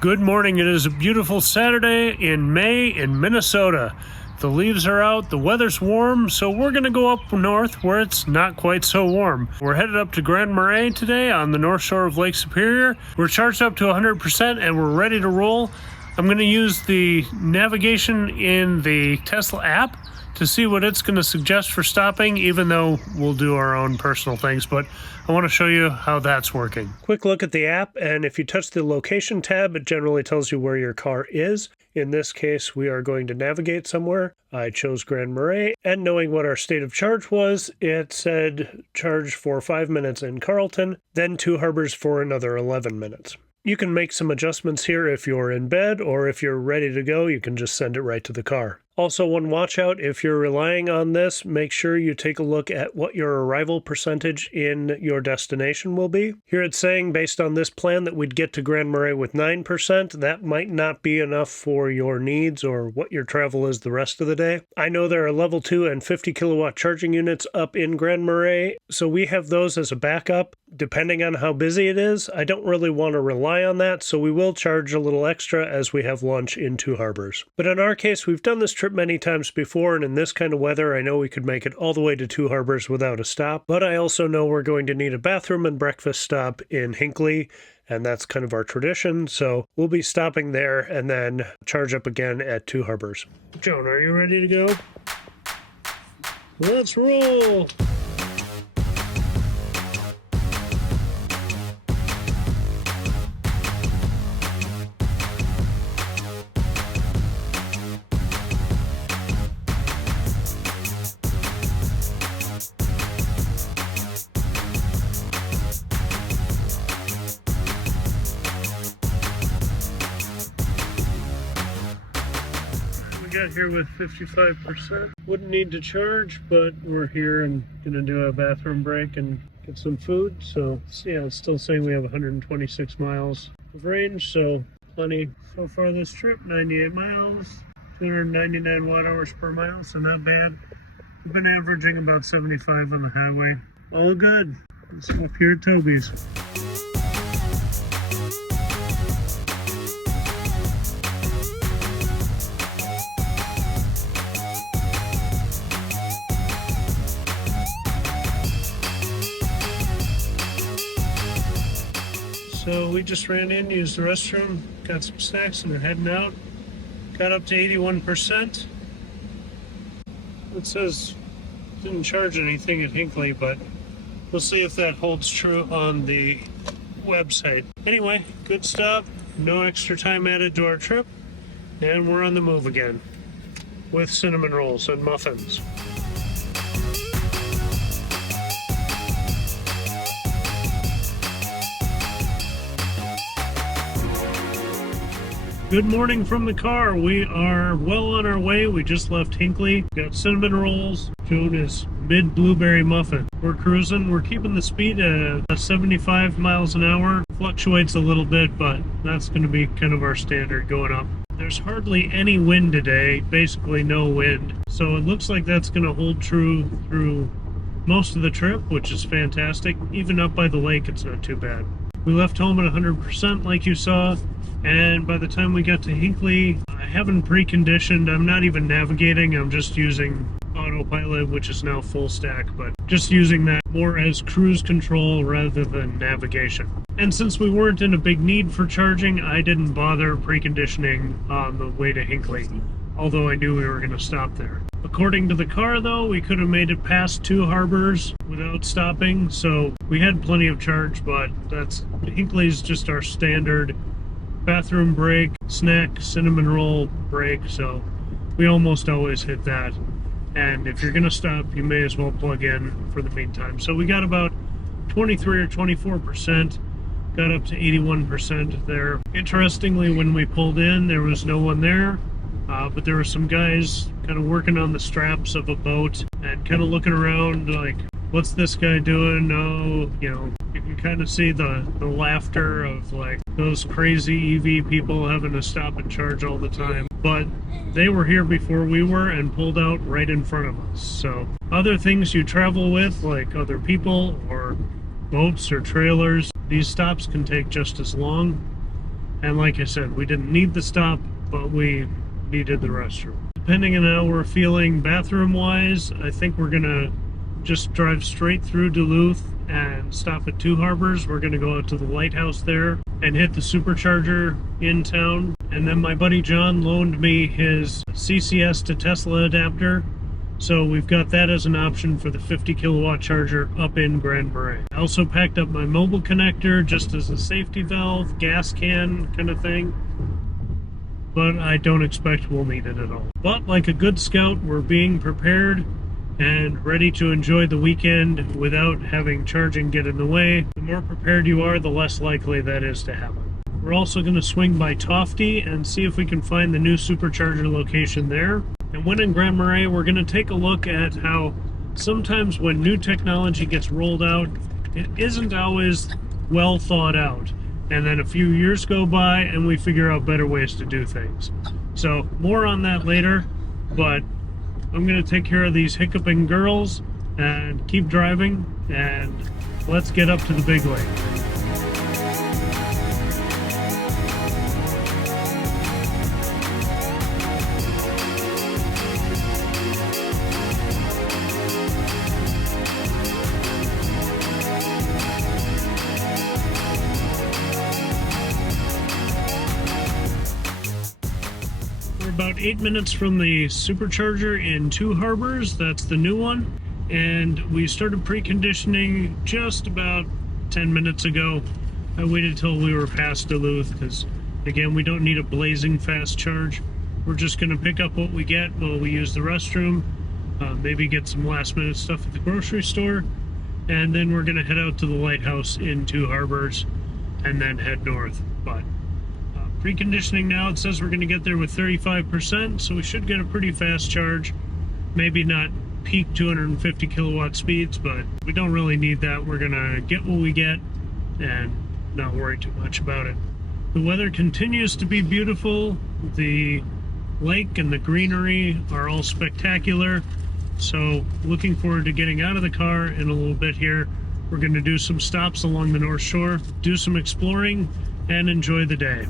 Good morning. It is a beautiful Saturday in May in Minnesota. The leaves are out, the weather's warm, so we're going to go up north where it's not quite so warm. We're headed up to Grand Marais today on the north shore of Lake Superior. We're charged up to 100% and we're ready to roll. I'm going to use the navigation in the Tesla app to see what it's going to suggest for stopping, even though we'll do our own personal things, but I want to show you how that's working. Quick look at the app, and if you touch the location tab, it generally tells you where your car is. In this case, we are going to navigate somewhere. I chose Grand Marais, and knowing what our state of charge was, it said charge for 5 minutes in Carlton, then Two Harbors for another 11 minutes. You can make some adjustments here if you're in bed, or if you're ready to go, you can just send it right to the car. Also, one watch out, if you're relying on this, make sure you take a look at what your arrival percentage in your destination will be. Here it's saying, based on this plan, that we'd get to Grand Marais with 9%. That might not be enough for your needs or what your travel is the rest of the day. I know there are level 2 and 50 kilowatt charging units up in Grand Marais, so we have those as a backup. Depending on how busy it is, I don't really want to rely on that, so we will charge a little extra as we have lunch in Two Harbors. But in our case, we've done this trip many times before, and in this kind of weather, I know we could make it all the way to Two Harbors without a stop, but I also know we're going to need a bathroom and breakfast stop in Hinckley, and that's kind of our tradition, so we'll be stopping there and then charge up again at Two Harbors. Joan, are you ready to go? Let's roll! Got here with 55%. Wouldn't need to charge, but we're here and gonna do a bathroom break and get some food. So yeah, it's still saying we have 126 miles of range, so plenty. So far this trip, 98 miles, 299 watt hours per mile, so not bad. We've been averaging about 75 on the highway. All good. Let's up here at Toby's. So we just ran in, used the restroom, got some snacks, and we're heading out. Got up to 81%. It says didn't charge anything at Hinckley, but we'll see if that holds true on the website. Anyway, good stop. No extra time added to our trip. And we're on the move again with cinnamon rolls and muffins. Good morning from the car. We are well on our way. We just left Hinckley. Got cinnamon rolls. Joan is mid-blueberry muffin. We're cruising. We're keeping the speed at 75 miles an hour. Fluctuates a little bit, but that's going to be kind of our standard going up. There's hardly any wind today, basically no wind. So it looks like that's going to hold true through most of the trip, which is fantastic. Even up by the lake, it's not too bad. We left home at 100% like you saw, and by the time we got to Hinckley, I haven't preconditioned. I'm not even navigating. I'm just using autopilot, which is now full stack, but just using that more as cruise control rather than navigation. And since we weren't in a big need for charging, I didn't bother preconditioning on the way to Hinckley, although I knew we were going to stop there. According to the car, though, we could have made it past Two Harbors without stopping, so we had plenty of charge, but Hinckley's just our standard bathroom break, snack, cinnamon roll break, so we almost always hit that. And if you're going to stop, you may as well plug in for the meantime. So we got about 23 or 24%, got up to 81% there. Interestingly, when we pulled in, there was no one there. But there were some guys kind of working on the straps of a boat and kind of looking around like, what's this guy doing? Oh, you know, you can kind of see the laughter of like those crazy EV people having to stop and charge all the time. But they were here before we were and pulled out right in front of us. So other things you travel with, like other people or boats or trailers, these stops can take just as long. And like I said, we didn't need the stop, but we needed the restroom. Depending on how we're feeling bathroom-wise, I think we're gonna just drive straight through Duluth and stop at Two Harbors. We're gonna go out to the Lighthouse there and hit the supercharger in town. And then my buddy John loaned me his CCS to Tesla adapter. So we've got that as an option for the 50 kilowatt charger up in Grand Marais. I also packed up my mobile connector just as a safety valve, gas can kind of thing. But I don't expect we'll need it at all. But like a good scout, we're being prepared and ready to enjoy the weekend without having charging get in the way. The more prepared you are, the less likely that is to happen. We're also going to swing by Tofty and see if we can find the new supercharger location there. And when in Grand Marais, we're going to take a look at how sometimes when new technology gets rolled out, it isn't always well thought out. And then a few years go by and we figure out better ways to do things. So more on that later, but I'm going to take care of these hiccuping girls and keep driving, and let's get up to the big lake. About 8 minutes from the supercharger in Two Harbors. That's the new one. And we started preconditioning just about 10 minutes ago. I waited till we were past Duluth because, again, we don't need a blazing fast charge. We're just going to pick up what we get while we use the restroom, maybe get some last minute stuff at the grocery store, and then we're going to head out to the Lighthouse in Two Harbors and then head north. But preconditioning now, it says we're going to get there with 35%, so we should get a pretty fast charge. Maybe not peak 250 kilowatt speeds, but we don't really need that. We're going to get what we get and not worry too much about it. The weather continues to be beautiful. The lake and the greenery are all spectacular. So looking forward to getting out of the car in a little bit here. We're going to do some stops along the North Shore, do some exploring, and enjoy the day.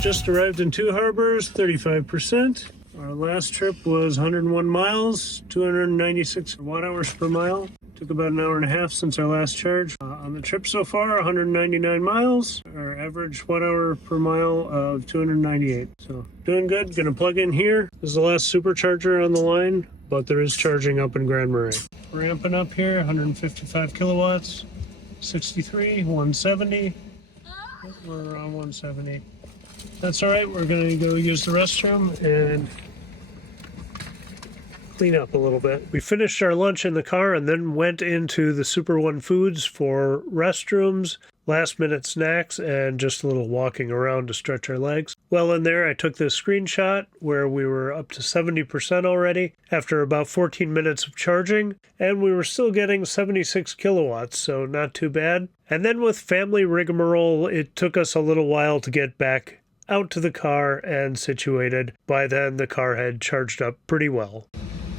Just arrived in Two Harbors, 35%. Our last trip was 101 miles, 296 watt hours per mile. Took about an hour and a half since our last charge. On the trip so far, 199 miles. Our average watt hour per mile of 298. So doing good. Gonna plug in here. This is the last supercharger on the line, but there is charging up in Grand Marais. Ramping up here, 155 kilowatts, 63, 170. We're around 170. That's all right. We're gonna go use the restroom and clean up a little bit. We finished our lunch in the car and then went into the Super One Foods for restrooms, last minute snacks, and just a little walking around to stretch our legs. Well, in there, I took this screenshot where we were up to 70% already after about 14 minutes of charging, and we were still getting 76 kilowatts, so not too bad. And then with family rigmarole, it took us a little while to get back out to the car and situated. By then, the car had charged up pretty well.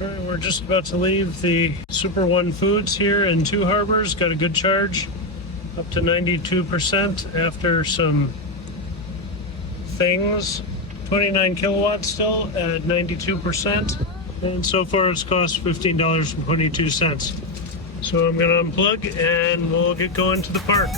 All right, we're just about to leave the Super One Foods here in Two Harbors. Got a good charge, up to 92% after some things. 29 kilowatts still at 92%. And so far it's cost $15.22. So I'm gonna unplug and we'll get going to the park.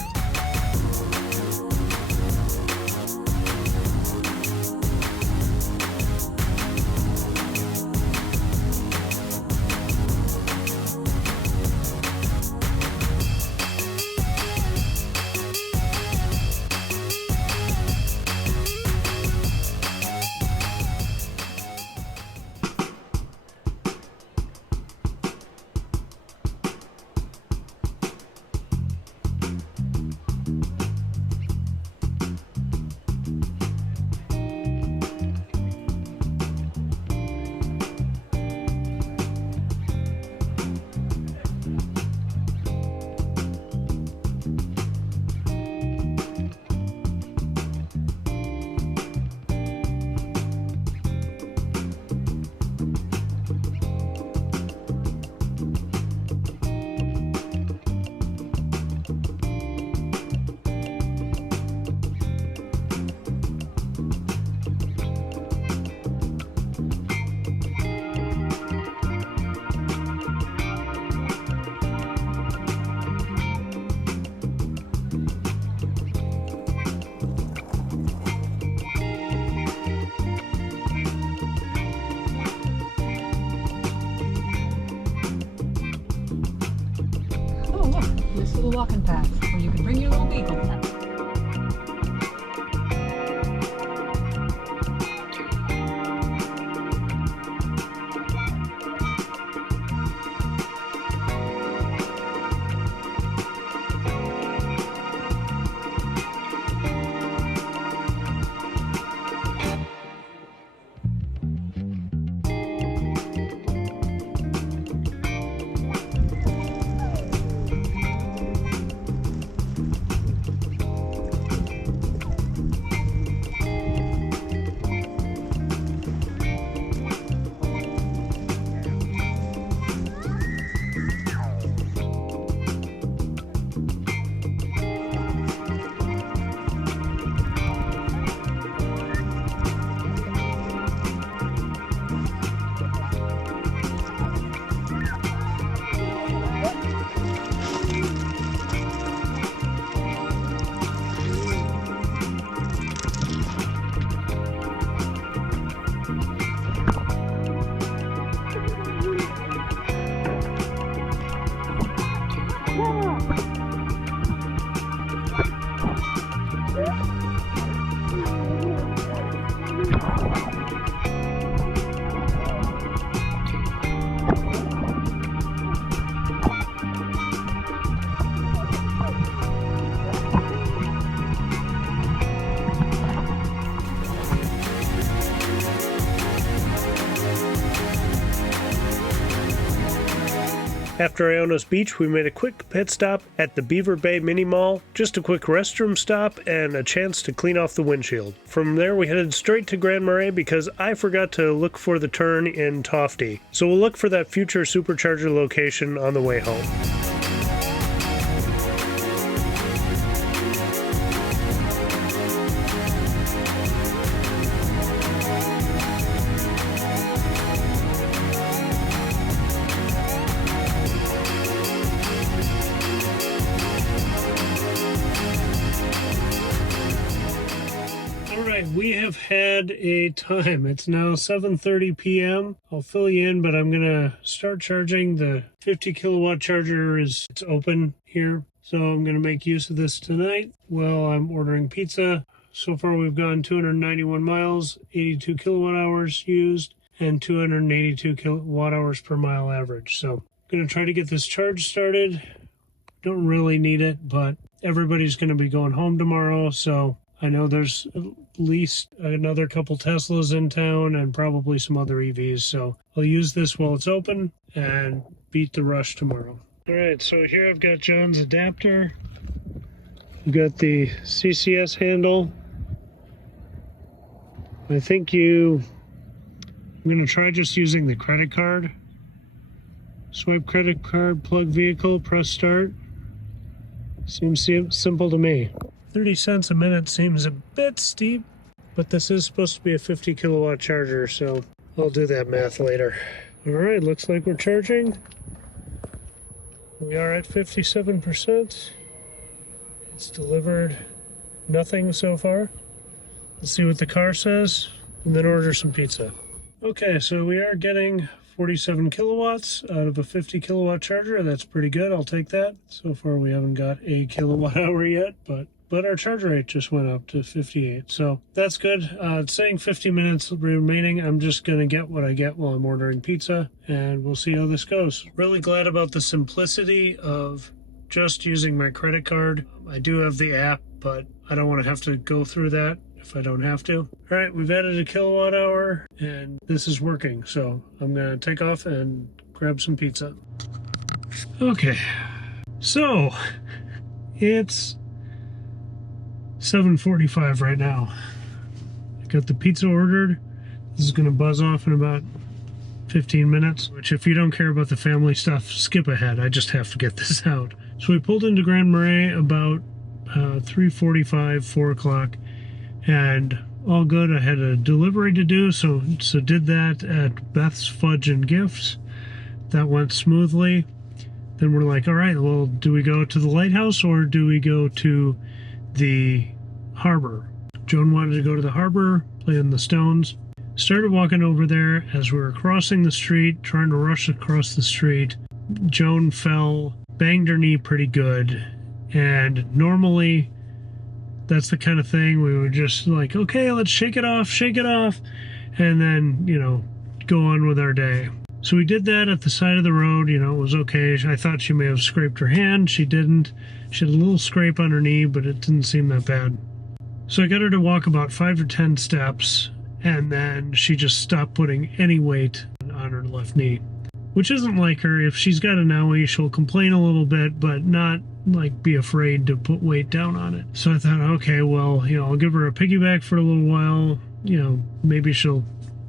walking path where you can bring your little beagle. After Iona's Beach, we made a quick pit stop at the Beaver Bay Mini Mall, just a quick restroom stop and a chance to clean off the windshield. From there, we headed straight to Grand Marais because I forgot to look for the turn in Tofty. So we'll look for that future supercharger location on the way home. We have had a time. It's now 7:30 p.m. I'll fill you in, but I'm going to start charging. The 50 kilowatt charger it's open here, so I'm going to make use of this tonight while I'm ordering pizza. So far we've gone 291 miles, 82 kilowatt hours used, and 282 kilowatt hours per mile average. So I'm going to try to get this charge started. Don't really need it, but everybody's going to be going home tomorrow, so I know there's at least another couple Teslas in town and probably some other EVs, so I'll use this while it's open and beat the rush tomorrow. All right, so here I've got John's adapter. We've got the CCS handle. I'm going to try just using the credit card. Swipe credit card, plug vehicle, press start. Seems simple to me. 30 cents a minute seems a bit steep, but this is supposed to be a 50 kilowatt charger, so I'll do that math later. All right, looks like we're charging. We are at 57%. It's delivered nothing so far. Let's see what the car says, and then order some pizza. Okay, so we are getting 47 kilowatts out of a 50 kilowatt charger. That's pretty good. I'll take that. So far we haven't got a kilowatt hour yet, but our charge rate just went up to 58. So that's good. It's saying 50 minutes remaining. I'm just going to get what I get while I'm ordering pizza, and we'll see how this goes. Really glad about the simplicity of just using my credit card. I do have the app, but I don't want to have to go through that if I don't have to. All right, we've added a kilowatt hour and this is working. So I'm gonna take off and grab some pizza. Okay, so it's 7:45 right now. I got the pizza ordered. This is gonna buzz off in about 15 minutes, which if you don't care about the family stuff, skip ahead. I just have to get this out. So we pulled into Grand Marais about 3:45, 4 o'clock, and all good. I had a delivery to do, so did that at Beth's Fudge and Gifts. That went smoothly. Then we're like, all right, well, do we go to the Lighthouse or do we go to the harbor? Joan wanted to go to the harbor, play in the stones. Started walking over there. As we were crossing the street, trying to rush across the street, Joan fell, banged her knee pretty good, And normally that's the kind of thing we would just like, okay, let's shake it off, and then, go on with our day. So we did that at the side of the road. It was okay. I thought she may have scraped her hand. She didn't. She had a little scrape on her knee, but it didn't seem that bad. So I got her to walk about 5 or 10 steps, and then she just stopped putting any weight on her left knee, which isn't like her. If she's got an owie, she'll complain a little bit, but not like be afraid to put weight down on it. So I thought, okay, well, I'll give her a piggyback for a little while. Maybe she'll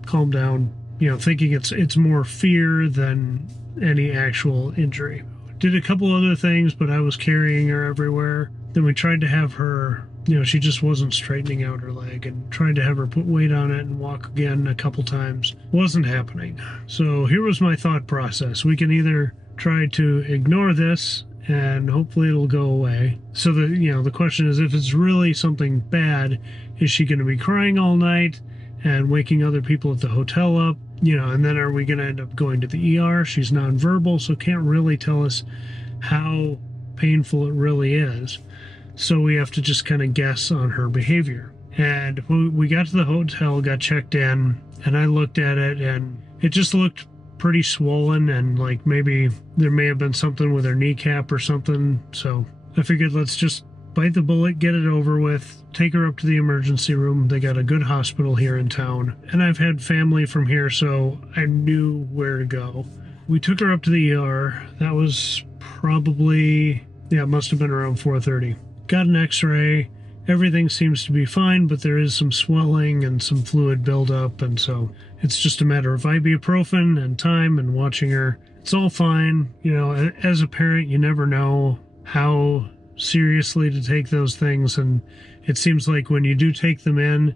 calm down, thinking it's more fear than any actual injury. Did a couple other things, but I was carrying her everywhere. Then we tried to have her, she just wasn't straightening out her leg, and tried to have her put weight on it and walk again a couple times. Wasn't happening. So here was my thought process. We can either try to ignore this and hopefully it'll go away. So the question is, if it's really something bad, is she going to be crying all night and waking other people at the hotel up? And then are we going to end up going to the ER? She's nonverbal, so can't really tell us how painful it really is. So we have to just kind of guess on her behavior. And we got to the hotel, got checked in, and I looked at it, and it just looked pretty swollen, and like maybe there may have been something with her kneecap or something. So I figured, let's just bite the bullet, get it over with, take her up to the emergency room. They got a good hospital here in town, and I've had family from here, so I knew where to go. We took her up to the ER. That was probably, it must have been around 4:30. Got an x-ray. Everything seems to be fine, but there is some swelling and some fluid buildup, and so it's just a matter of ibuprofen and time and watching her. It's all fine. As a parent, you never know how seriously to take those things, and it seems like when you do take them in,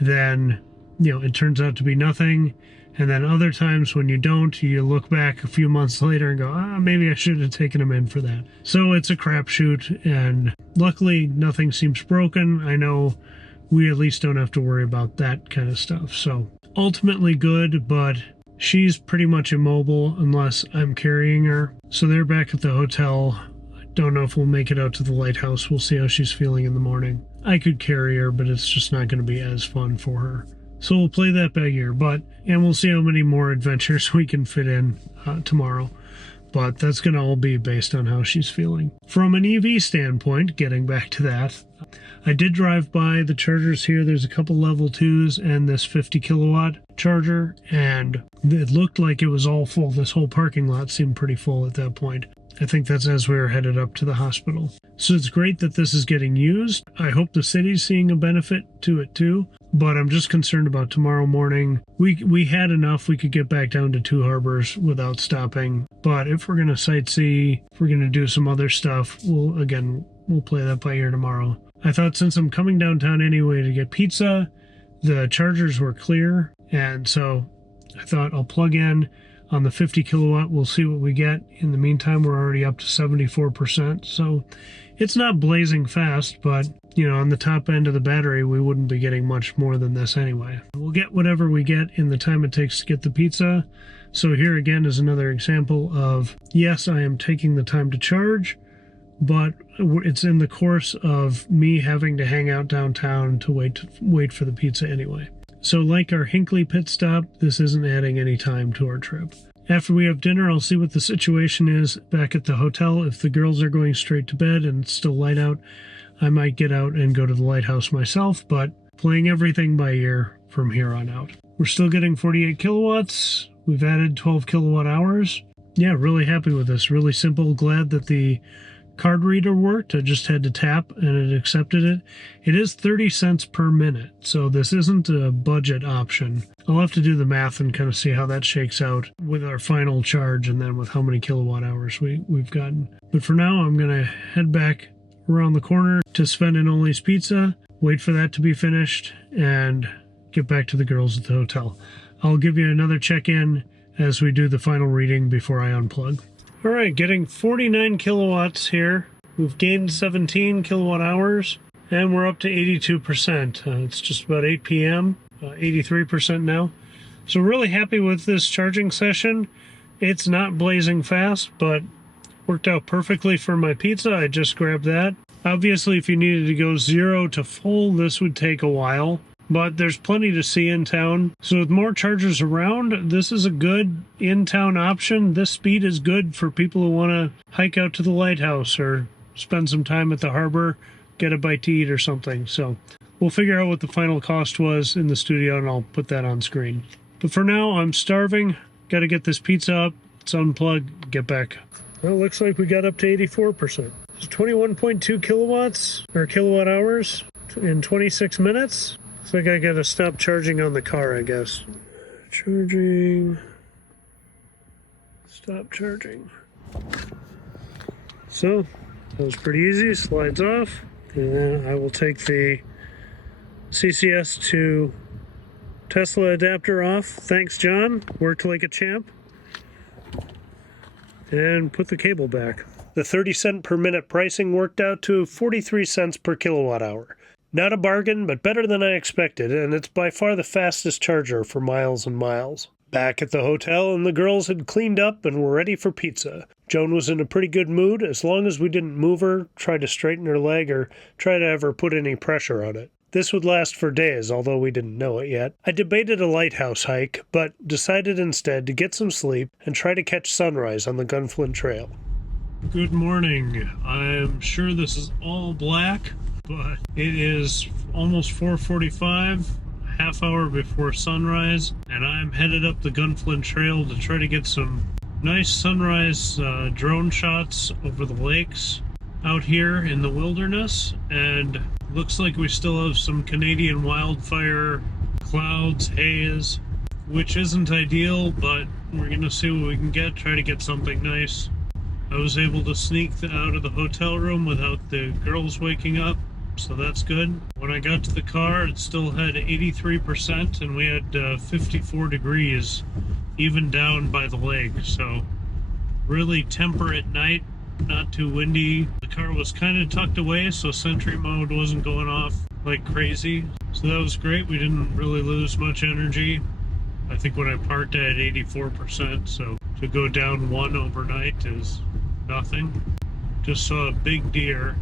then it turns out to be nothing. And then other times when you don't, you look back a few months later and go, maybe I should have taken him in for that. So it's a crapshoot, and luckily nothing seems broken. I know we at least don't have to worry about that kind of stuff. So ultimately good, but she's pretty much immobile unless I'm carrying her. So they're back at the hotel. I don't know if we'll make it out to the lighthouse. We'll see how she's feeling in the morning. I could carry her, but it's just not going to be as fun for her. So we'll play that by ear, and we'll see how many more adventures we can fit in tomorrow. But that's going to all be based on how she's feeling. From an EV standpoint, getting back to that, I did drive by the chargers here. There's a couple level 2s and this 50 kilowatt charger, and it looked like it was all full. This whole parking lot seemed pretty full at that point. I think that's as we were headed up to the hospital. So it's great that this is getting used. I hope the city's seeing a benefit to it too, but I'm just concerned about tomorrow morning. We had enough. We could get back down to Two Harbors without stopping. But if we're going to sightsee, if we're going to do some other stuff, we'll play that by ear tomorrow. I thought since I'm coming downtown anyway to get pizza, the chargers were clear, and so I thought I'll plug in on the 50 kilowatt. We'll see what we get. In the meantime, we're already up to 74%. So it's not blazing fast, but on the top end of the battery, we wouldn't be getting much more than this anyway. We'll get whatever we get in the time it takes to get the pizza. So here again is another example of, yes, I am taking the time to charge, but it's in the course of me having to hang out downtown to wait for the pizza anyway. So like our Hinckley pit stop, this isn't adding any time to our trip. After we have dinner, I'll see what the situation is back at the hotel. If the girls are going straight to bed and it's still light out, I might get out and go to the lighthouse myself, but playing everything by ear from here on out. We're still getting 48 kilowatts. We've added 12 kilowatt hours. Yeah, really happy with this. Really simple. Glad that the card reader worked. I just had to tap and it accepted it. It is 30 cents per minute, so this isn't a budget option. I'll have to do the math and kind of see how that shakes out with our final charge and then with how many kilowatt hours we've gotten. But for now, I'm going to head back around the corner to Sven and Oli's Pizza, wait for that to be finished, and get back to the girls at the hotel. I'll give you another check-in as we do the final reading before I unplug. All right, getting 49 kilowatts here. We've gained 17 kilowatt hours, and we're up to 82%. It's just about 8 p.m., 83% now. So really happy with this charging session. It's not blazing fast, but Worked out perfectly for my pizza. I just grabbed that. Obviously, if you needed to go 0 to full, this would take a while. But there's plenty to see in town. So with more chargers around, this is a good in-town option. This speed is good for people who want to hike out to the lighthouse or spend some time at the harbor, get a bite to eat or something. So we'll figure out what the final cost was in the studio, and I'll put that on screen. But for now, I'm starving. Got to get this pizza up. Let's unplug, get back. Well, it looks like we got up to 84%. It's 21.2 kilowatts or kilowatt hours in 26 minutes. Looks like I gotta stop charging on the car, I guess. Charging. Stop charging. So, that was pretty easy. Slides off. And I will take the CCS to Tesla adapter off. Thanks, John. Worked like a champ. And put the cable back. The 30-cent per minute pricing worked out to 43 cents per kilowatt hour. Not a bargain, but better than I expected, and it's by far the fastest charger for miles and miles. Back at the hotel, and the girls had cleaned up and were ready for pizza. Joan was in a pretty good mood, as long as we didn't move her, try to straighten her leg, or try to have her put any pressure on it. This would last for days, although we didn't know it yet. I debated a lighthouse hike, but decided instead to get some sleep and try to catch sunrise on the Gunflint Trail. Good morning. I'm sure this is all black, but it is almost 4:45, half hour before sunrise, and I'm headed up the Gunflint Trail to try to get some nice sunrise drone shots over the lakes out here in the wilderness. And looks like we still have some Canadian wildfire clouds, haze, which isn't ideal, but we're gonna see what we can get, try to get something nice. I was able to sneak out of the hotel room without the girls waking up, so that's good. When I got to the car, it still had 83%, and we had 54 degrees, even down by the lake. So really temperate night, not too windy. The car was kind of tucked away, so sentry mode wasn't going off like crazy. So that was great. We didn't really lose much energy. I think when I parked, I had 84%, so to go down 1 overnight is nothing. Just saw a big deer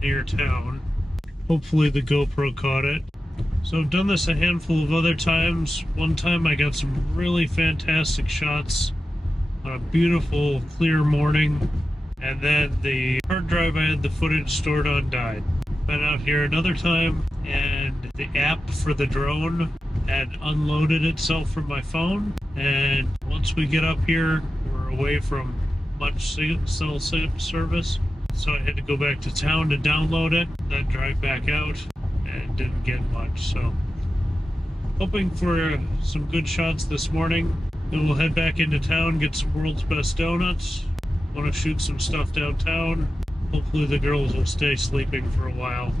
near town. Hopefully the GoPro caught it. So I've done this a handful of other times. One time I got some really fantastic shots on a beautiful clear morning, and then the hard drive I had the footage stored on died. Been out here another time, and the app for the drone had unloaded itself from my phone, and once we get up here, we're away from much cell service, so I had to go back to town to download it, then drive back out, and didn't get much. So hoping for some good shots this morning. Then we'll head back into town, get some world's best donuts. Want to shoot some stuff downtown. Hopefully the girls will stay sleeping for a while.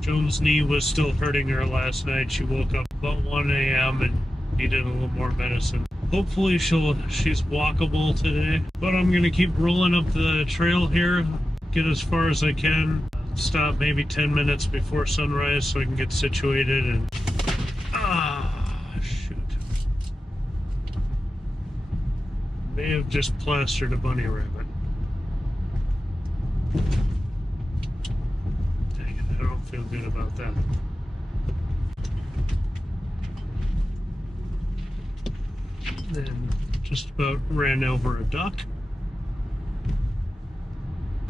Joan's knee was still hurting her last night. She woke up about 1 a.m. and needed a little more medicine. Hopefully she's walkable today. But I'm going to keep rolling up the trail here, get as far as I can. Stop maybe 10 minutes before sunrise so I can get situated and... shoot. May have just plastered a bunny rabbit. Dang it, I don't feel good about that. Then just about ran over a duck.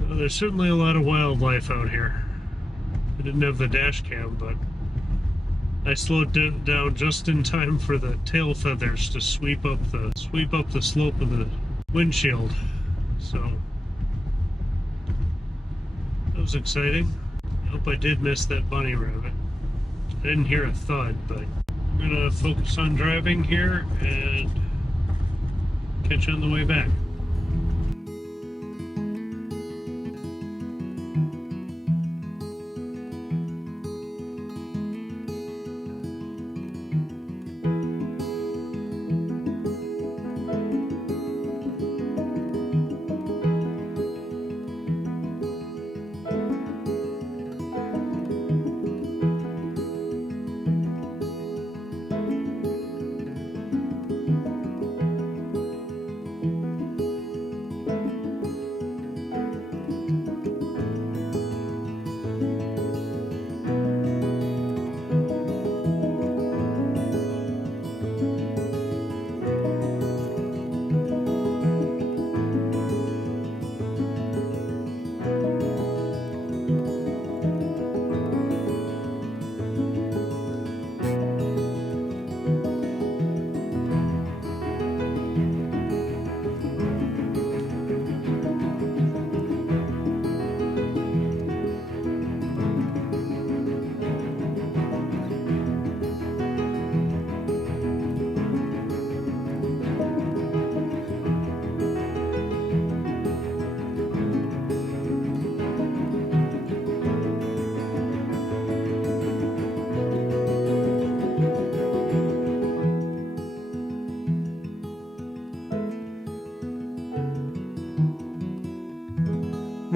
There's certainly a lot of wildlife out here. I didn't have the dash cam, but I slowed down just in time for the tail feathers to sweep up the slope of the windshield. So that was exciting. I hope I did miss that bunny rabbit. I didn't hear a thud, but I'm gonna focus on driving here and catch you on the way back.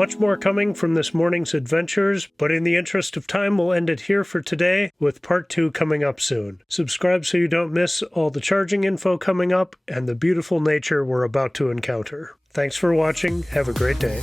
Much more coming from this morning's adventures, but in the interest of time, we'll end it here for today, with part 2 coming up soon. Subscribe so you don't miss all the charging info coming up and the beautiful nature we're about to encounter. Thanks for watching. Have a great day.